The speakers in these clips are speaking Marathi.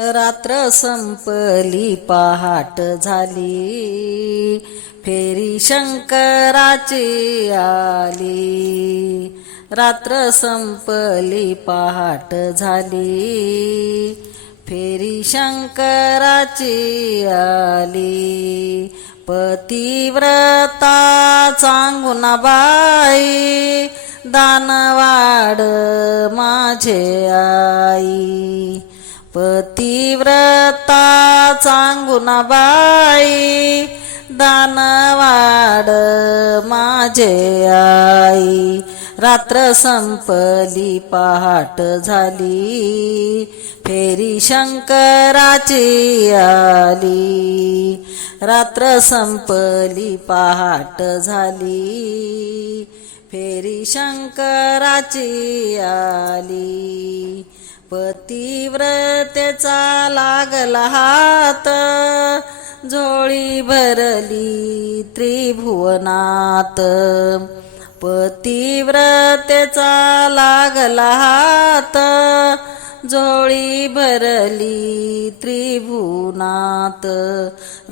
रात्र संपली पहाट झाली. फेरी शंकराची आली. रात्र संपली पहाट झाली. फेरी शंकराची आली. पतिव्रता चांगून बाई दानवाड माझे आ पतिव्रता चांगून बाई दानवाड माझे आई. रात्र संपली पहाट झाली फेरी शंकराची आली. रात्र संपली पहाट झाली फेरी शंकराची आली. पतिव्रतेचा लागला हात झोळी भरली त्रिभुवनात. पतिव्रतेचा लागला हात झोळी भरली त्रिभुवनात.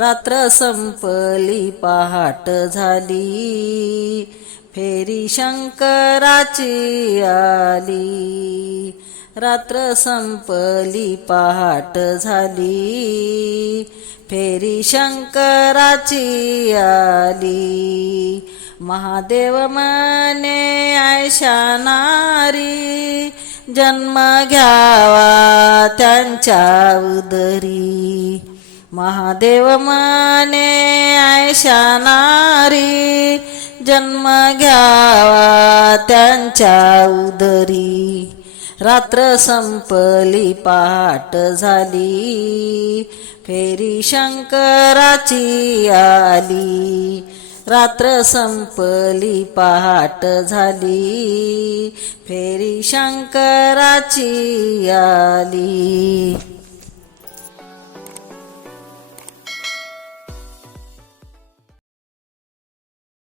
रात्र संपली पहाट झाली. फेरी शंकराची आली. रात्र संपली पहाट झाली. फेरी शंकराची आली. महादेव मने आयशा नारी जन्म घ्यावा त्यांच्या उदरी. महादेव मने आयशा नारी जन्म घ्यावा त्यांच्या उदरी. रात्र संपली पहाट झाली. फेरी शंकराची आली. रात्र संपली पहाट झाली. फेरी शंकराची आली.